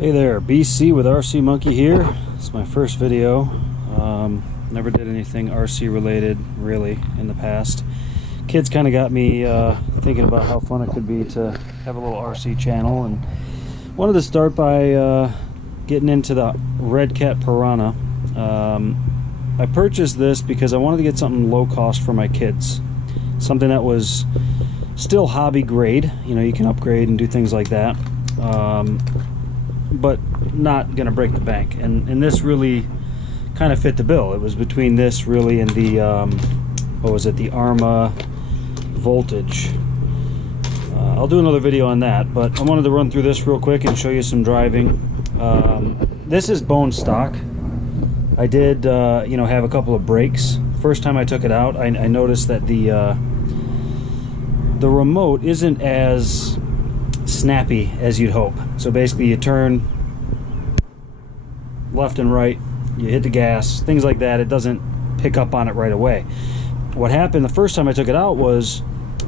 Hey there, BC with RC Monkey here. It's my first video. Never did anything RC related really in the past. Kids kind of got me thinking about how fun it could be to have a little RC channel, and wanted to start by getting into the RedCat Piranha. I purchased this because I wanted to get something low cost for my kids, something that was still hobby grade. You know, you can upgrade and do things like that, but not gonna break the bank. And this really kind of fit the bill. It was between this really and the what was it, the Arma Voltage. I'll do another video on that, but I wanted to run through this real quick and show you some driving. This is bone stock. I did you know, have a couple of breaks. First time I took it out, I noticed that the remote isn't as snappy as you'd hope. So basically you turn left and right, you hit the gas, things like that. It doesn't pick up on it right away. What happened the first time I took it out was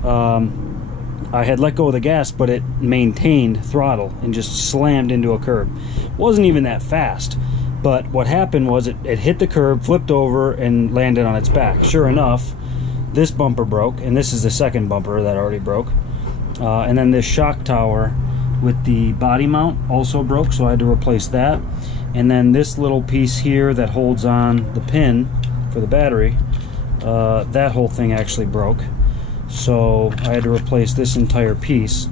I had let go of the gas, but it maintained throttle and just slammed into a curb. Wasn't even that fast, but what happened was it hit the curb, flipped over, and landed on its back. Sure enough, this bumper broke, and this is the second bumper that already broke. And then this shock tower with the body mount also broke, so I had to replace that. And then this little piece here that holds on the pin for the battery, that whole thing actually broke, so I had to replace this entire piece.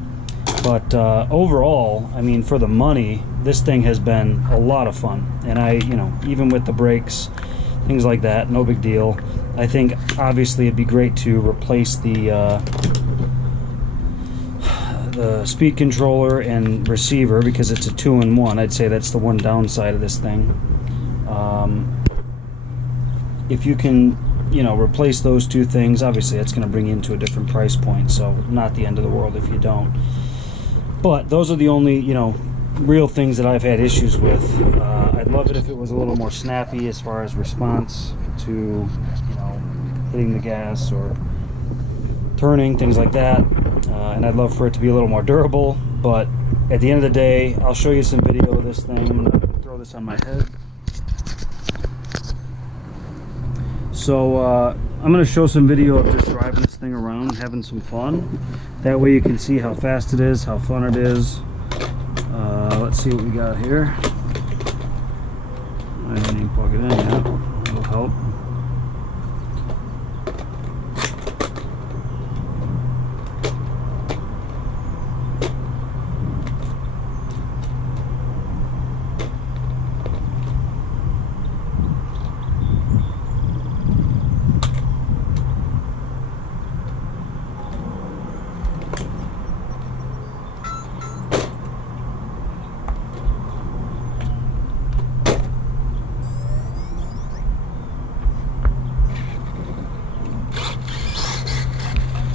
But overall, I mean, for the money, this thing has been a lot of fun. And you know, even with the brakes, things like that, no big deal. I think obviously it'd be great to replace the speed controller and receiver, because it's a 2-in-1. I'd say that's the one downside of this thing. If you can, you know, replace those two things, obviously that's going to bring you into a different price point, so not the end of the world if you don't. But those are the only, you know, real things that I've had issues with. I'd love it if it was a little more snappy as far as response to, you know, hitting the gas or turning, things like that. And I'd love for it to be a little more durable, but at the end of the day, I'll show you some video of this thing. I'm going to throw this on my head. So I'm going to show some video of just driving this thing around, having some fun. That way you can see how fast it is, how fun it is. Let's see what we got here. I didn't even plug it in yet. That'll help.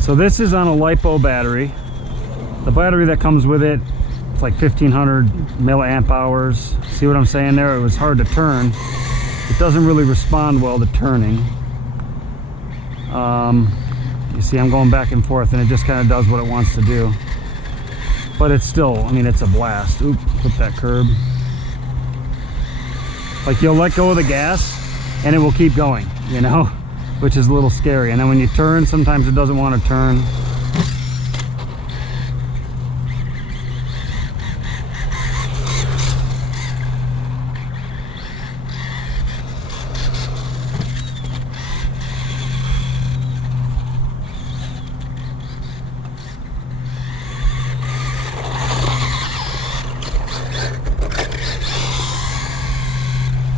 So this is on a LiPo battery. The battery that comes with it, it's like 1500 milliamp hours. See what I'm saying there? It was hard to turn. It doesn't really respond well to turning. You see I'm going back and forth, and it just kind of does what it wants to do. But it's still, I mean, it's a blast. Oop, flip that curb. Like, you'll let go of the gas and it will keep going, you know? Which is a little scary. And then when you turn, sometimes it doesn't want to turn.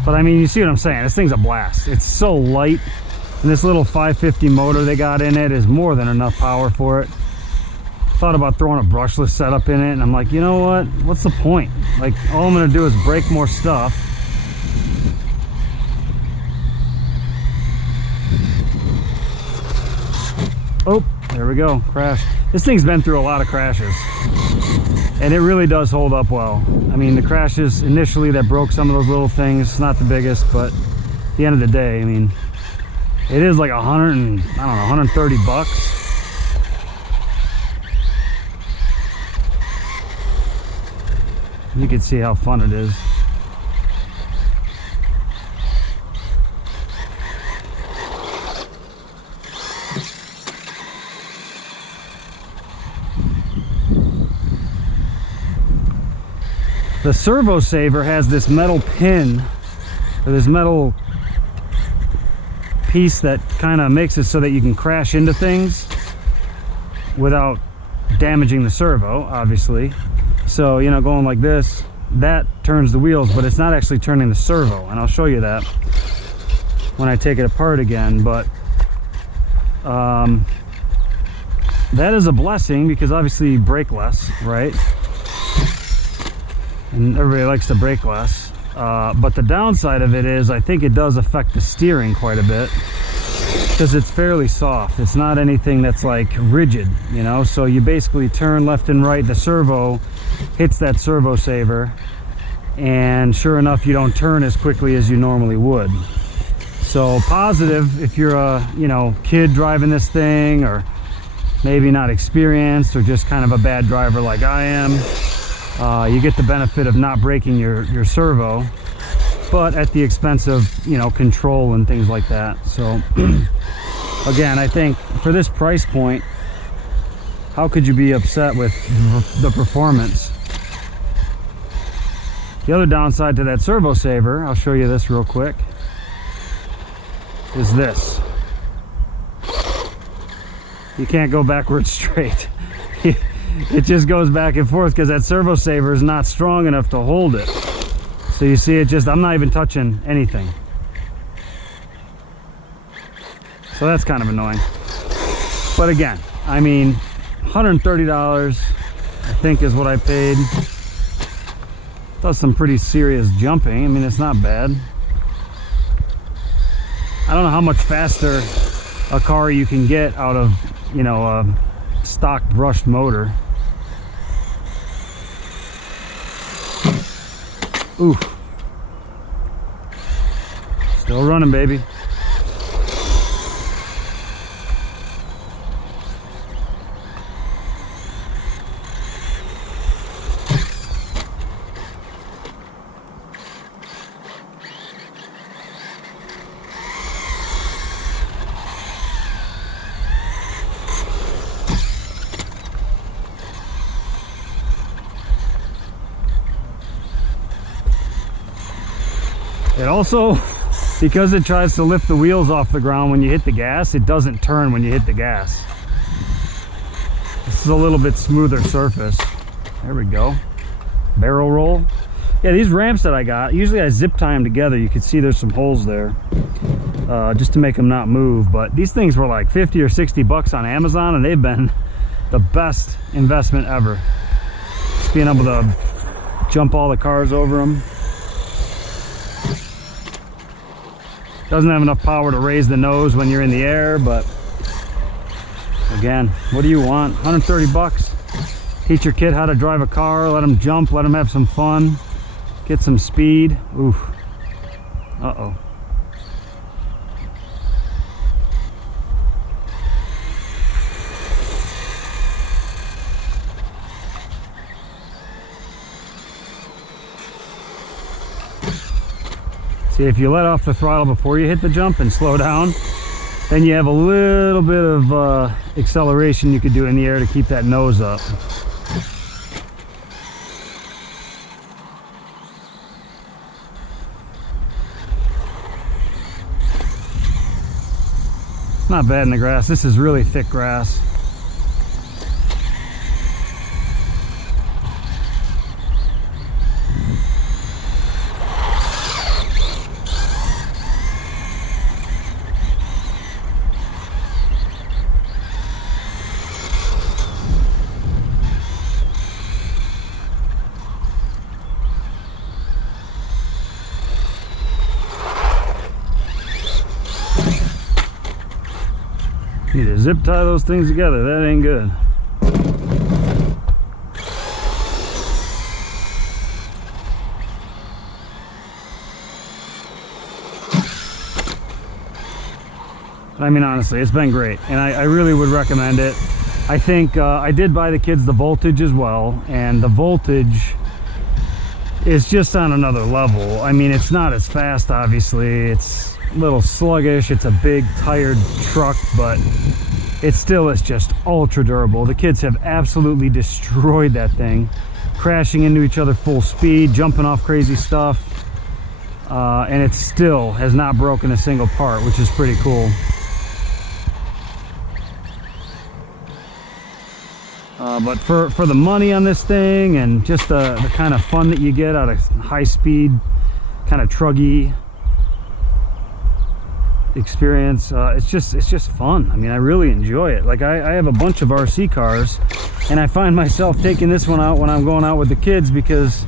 But I mean, you see what I'm saying? This thing's a blast. It's so light. And this little 550 motor they got in it is more than enough power for it. Thought about throwing a brushless setup in it, and I'm like, you know what? What's the point? Like, all I'm gonna do is break more stuff. Oh, there we go, crash. This thing's been through a lot of crashes, and it really does hold up well. I mean, the crashes initially that broke some of those little things, not the biggest, but at the end of the day, I mean, it is like 130 bucks. You can see how fun it is. The servo saver has this metal pin, or this metal piece that kind of makes it so that you can crash into things without damaging the servo, obviously. So, you know, going like this, that turns the wheels, but it's not actually turning the servo, and I'll show you that when I take it apart again. But that is a blessing, because obviously you brake less, right? And everybody likes to brake less, but the downside of it is I think it does affect the steering quite a bit, because it's fairly soft. It's not anything that's like rigid, you know. So you basically turn left and right, the servo hits that servo saver, and sure enough, you don't turn as quickly as you normally would. So positive if you're a, you know, kid driving this thing, or maybe not experienced, or just kind of a bad driver like I am. You get the benefit of not breaking your servo, but at the expense of, you know, control and things like that. So again, I think for this price point, how could you be upset with the performance? The other downside to that servo saver, I'll show you this real quick, is this. You can't go backwards straight. It just goes back and forth because that servo saver is not strong enough to hold it. So you see, it just, I'm not even touching anything. So that's kind of annoying. But again, I mean, $130 I think is what I paid. Does some pretty serious jumping. I mean, it's not bad. I don't know how much faster a car you can get out of, you know, a stock brushed motor. Ooh. Still running, baby. It also, because it tries to lift the wheels off the ground when you hit the gas, it doesn't turn when you hit the gas. This is a little bit smoother surface. There we go. Barrel roll. Yeah, these ramps that I got, usually I zip tie them together. You can see there's some holes there, just to make them not move. But these things were like 50 or 60 bucks on Amazon, and they've been the best investment ever. Just being able to jump all the cars over them. Doesn't have enough power to raise the nose when you're in the air, but again, what do you want? 130 bucks. Teach your kid how to drive a car, let them jump, let them have some fun, get some speed. Oof. Uh-oh. See, if you let off the throttle before you hit the jump and slow down, then you have a little bit of acceleration you could do in the air to keep that nose up. Not bad in the grass. This is really thick grass. Need to zip tie those things together. That ain't good. I mean, honestly, it's been great, and I really would recommend it. I think I did buy the kids the voltage as well, and the voltage is just on another level. I mean, it's not as fast, obviously. It's a little sluggish. It's a big, tired truck, but it still is just ultra durable. The kids have absolutely destroyed that thing, crashing into each other full speed, jumping off crazy stuff, and it still has not broken a single part, which is pretty cool. But for the money on this thing and just the kind of fun that you get out of high-speed, kind of truggy experience, it's just fun. I mean, I really enjoy it. Like, I have a bunch of RC cars, and I find myself taking this one out when I'm going out with the kids because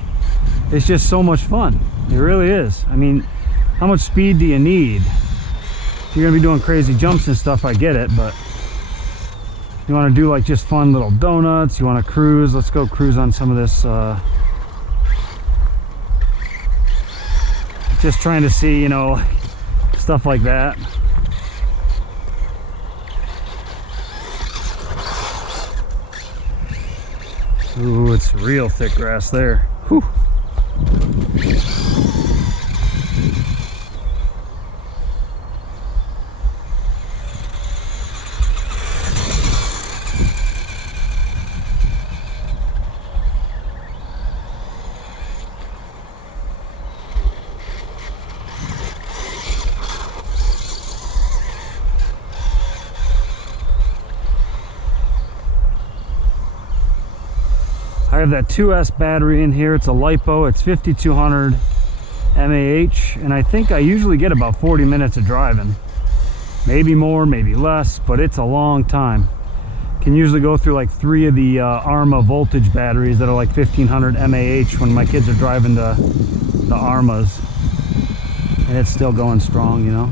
it's just so much fun. It really is. I mean, how much speed do you need? If you're gonna be doing crazy jumps and stuff, I get it, but you want to do like just fun little donuts, you want to cruise, let's go cruise on some of this. Just trying to see, you know, stuff like that. Ooh, it's real thick grass there. Whew. I have that 2S battery in here. It's a LiPo. It's 5200 mAh, and I think I usually get about 40 minutes of driving. Maybe more, maybe less, but it's a long time. Can usually go through like 3 of the Arma voltage batteries that are like 1500 mAh when my kids are driving the Armas, and it's still going strong, you know.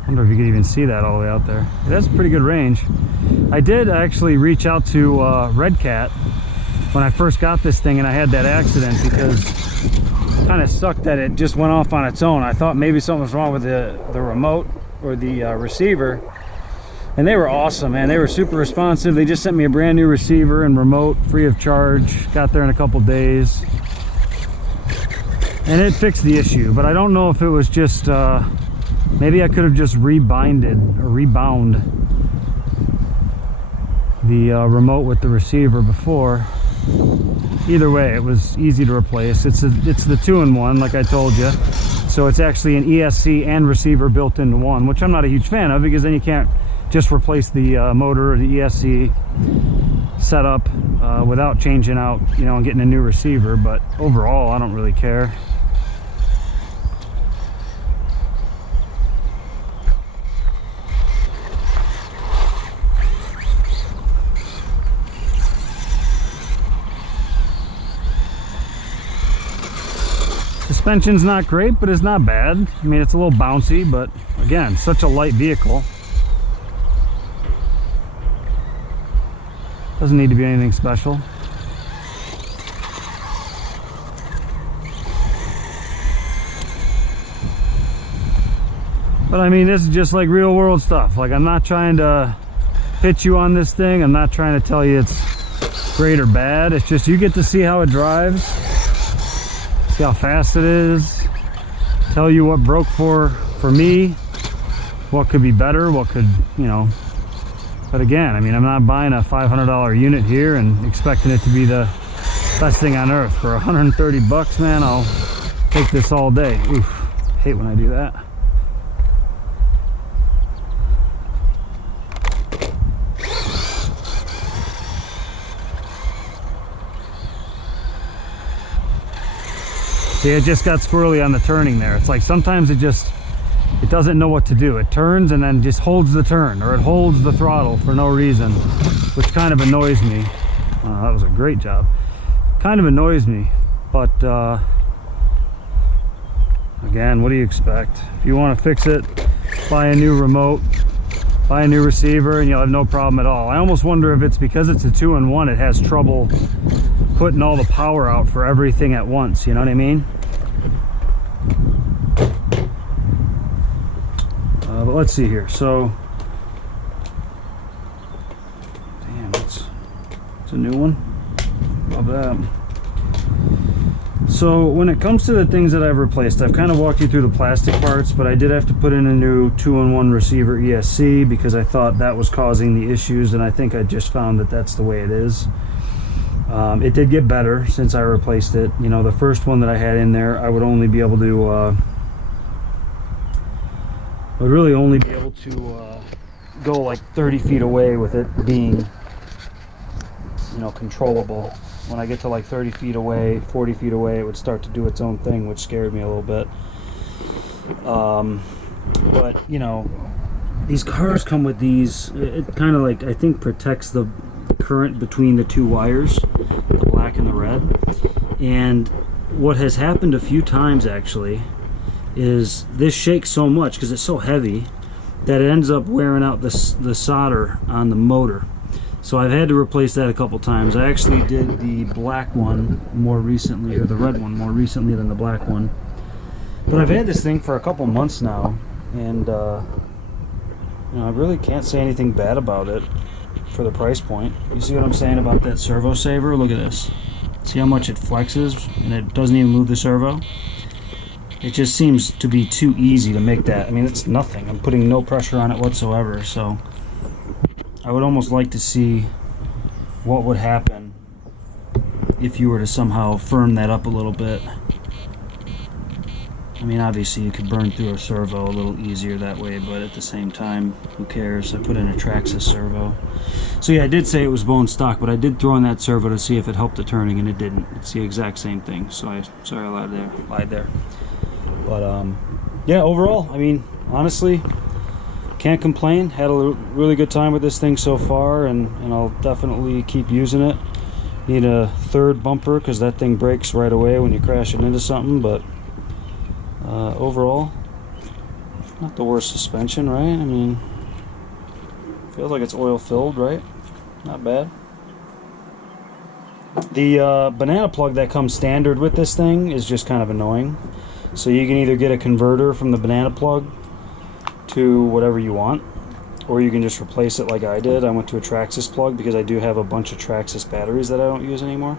I wonder if you could even see that all the way out there. It has a pretty good range. I did actually reach out to RedCat when I first got this thing, and I had that accident because it kind of sucked that it just went off on its own. I thought maybe something was wrong with the remote or the receiver, and they were awesome, man. They were super responsive. They just sent me a brand new receiver and remote free of charge. Got there in a couple days, and it fixed the issue. But I don't know if it was just maybe I could have just rebound the remote with the receiver before. Either way, it was easy to replace. It's the 2-in-1, like I told you. So it's actually an ESC and receiver built into one, which I'm not a huge fan of, because then you can't just replace the motor or the ESC setup without changing out, you know, and getting a new receiver. But overall, I don't really care. Suspension's not great, but it's not bad. I mean, it's a little bouncy, but again, such a light vehicle. Doesn't need to be anything special. But I mean, this is just like real world stuff. Like, I'm not trying to pitch you on this thing. I'm not trying to tell you it's great or bad. It's just you get to see how it drives. See how fast it is, tell you what broke for me, what could be better, what could, you know. But again, I mean, I'm not buying a $500 unit here and expecting it to be the best thing on earth. For 130 bucks, man, I'll take this all day. Oof, hate when I do that. See, it just got squirrely on the turning there. It's like sometimes it doesn't know what to do. It turns and then just holds the turn, or it holds the throttle for no reason, which kind of annoys me. That was a great job. Kind of annoys me, but again, what do you expect? If you want to fix it, buy a new remote, buy a new receiver, and you'll have no problem at all. I almost wonder if it's because it's a 2-in-1, it has trouble putting all the power out for everything at once, you know what I mean? But let's see here. So, damn, it's It's a new one. Love that. So when it comes to the things that I've replaced, I've kind of walked you through the plastic parts, but I did have to put in a new 2-in-1 receiver ESC because I thought that was causing the issues, and I think I just found that that's the way it is. It did get better since I replaced it. You know, the first one that I had in there, I would only be able to would really only be able to go like 30 feet away with it being, you know, controllable. When I get to like 30 feet away, 40 feet away, it would start to do its own thing, which scared me a little bit. But, you know, these cars come with these, it kind of like, I think, protects the current between the two wires, the black and the red. And what has happened a few times, actually, is this shakes so much because it's so heavy that it ends up wearing out the solder on the motor. So I've had to replace that a couple times. I actually did the black one more recently, or the red one more recently than the black one. But I've had this thing for a couple months now, and you know, I really can't say anything bad about it for the price point. You see what I'm saying about that servo saver? Look at this. See how much it flexes, and it doesn't even move the servo? It just seems to be too easy to make that. I mean, it's nothing. I'm putting no pressure on it whatsoever, so I would almost like to see what would happen if you were to somehow firm that up a little bit. I mean, obviously you could burn through a servo a little easier that way, but at the same time, who cares? I put in a Traxxas servo. So yeah, I did say it was bone stock, but I did throw in that servo to see if it helped the turning, and it didn't. It's the exact same thing. So sorry I lied there. But yeah, overall, I mean, honestly, can't complain. Had a really good time with this thing so far, and I'll definitely keep using it. Need a third bumper because that thing breaks right away when you crash it into something, but overall, not the worst suspension, right? I mean, feels like it's oil filled, right? Not bad. The banana plug that comes standard with this thing is just kind of annoying. So you can either get a converter from the banana plug to whatever you want, or you can just replace it like I did. I went to a Traxxas plug because I do have a bunch of Traxxas batteries that I don't use anymore.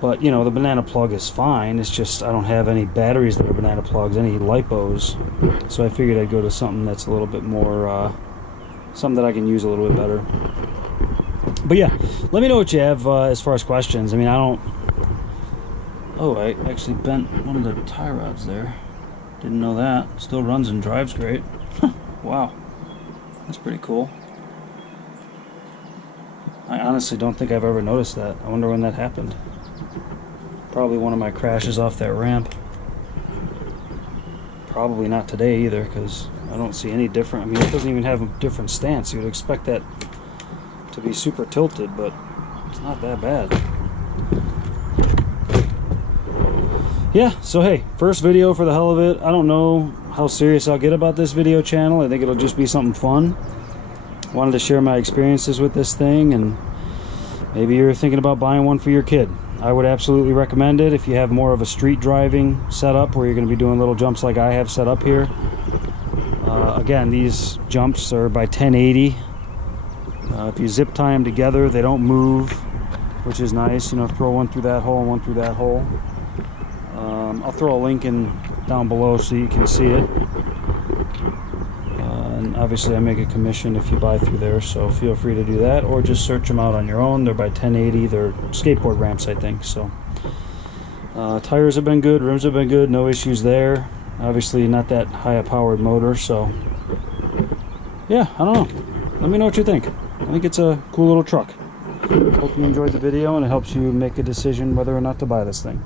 But you know, the banana plug is fine. It's just I don't have any batteries that are banana plugs, any lipos. So I figured I'd go to something that's a little bit more, something that I can use a little bit better. But yeah, let me know what you have as far as questions. I mean, I don't... Oh, I actually bent one of the tie rods there. Didn't know that. Still runs and drives great. Wow, that's pretty cool. I honestly don't think I've ever noticed that. I wonder when that happened. Probably one of my crashes off that ramp. Probably not today either, because I don't see any different. I mean, it doesn't even have a different stance. You would expect that to be super tilted, but it's not that bad. Yeah, so hey, first video for the hell of it. I don't know how serious I'll get about this video channel. I think it'll just be something fun. Wanted to share my experiences with this thing, and maybe you're thinking about buying one for your kid. I would absolutely recommend it if you have more of a street driving setup where you're going to be doing little jumps like I have set up here. Again, these jumps are by 1080. If you zip tie them together, they don't move, which is nice. You know, throw one through that hole and one through that hole. I'll throw a link in down below so you can see it. And obviously I make a commission if you buy through there, so feel free to do that, or just search them out on your own. They're by 1080. They're skateboard ramps, I think. So tires have been good, rims have been good, no issues there. Obviously not that high a powered motor, so yeah, I don't know. Let me know what you think. I think it's a cool little truck. Hope you enjoyed the video and it helps you make a decision whether or not to buy this thing.